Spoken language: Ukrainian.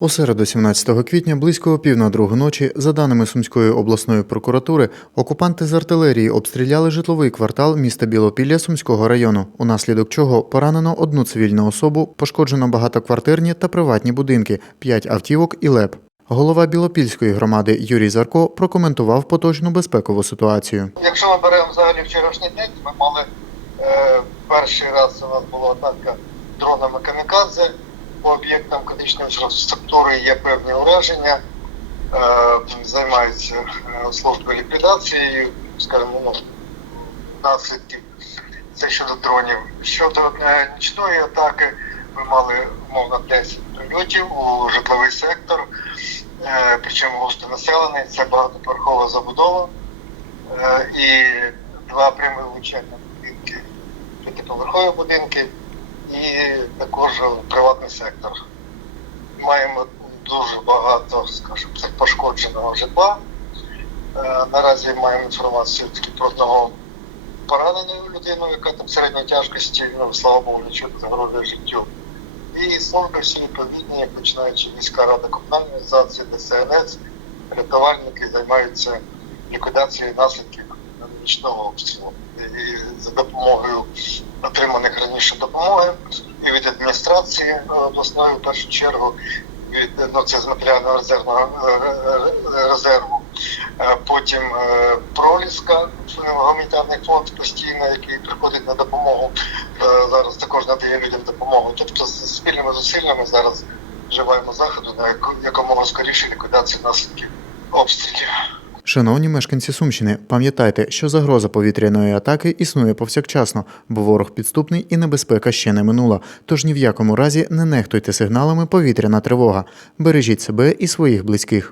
У середу, 17 квітня, близько пів на другу ночі, за даними Сумської обласної прокуратури, окупанти з артилерії обстріляли житловий квартал міста Білопілля Сумського району, унаслідок чого поранено одну цивільну особу, пошкоджено багатоквартирні та приватні будинки, п'ять автівок і леп. Голова Білопільської громади Юрій Зарко прокоментував поточну безпекову ситуацію. Якщо ми беремо взагалі вчорашній день, ми мали е, перший раз у нас була атака дронами камікадзе по об'єктам критичної інфраструктури, є певні ураження, е, займаються е, служби ліквідацією, скажімо, ну, наслідків. Це щодо дронів. Щодо е, нічної атаки, ми мали умовно 10 прильотів у житловий сектор, причому густонаселений, це багатоповерхова забудова. І два прямі влучання будинки, п'ятиповерхові будинки і також приватний сектор. Маємо дуже багато, скажімо так, пошкодженого житла. Е, Наразі маємо інформацію тільки про одного поранену людину, яка там середньої тяжкості, ну, слава Богу, нічого загрожує життю. І служби всі відповідні, починаючи міська рада комунальної організації, ДСНС, рятувальники займаються ліквідацією наслідків нічного обстрілу. І за допомогою отриманих раніше допомоги і від адміністрації е, обласної в першу чергу, від ну це з матеріального резервного е, е, резерву. Е, Потім е, проліска, е, гуманітарний фонд постійно, який приходить на допомогу. е, Зараз також надає людям допомогу. Тобто з спільними зусиллями зараз вживаємо заходу на якомога скоріше ліквідації наслідків обстрілів. Шановні мешканці Сумщини, пам'ятайте, що загроза повітряної атаки існує повсякчасно, бо ворог підступний і небезпека ще не минула. Тож ні в якому разі не нехтуйте сигналами повітряна тривога. Бережіть себе і своїх близьких.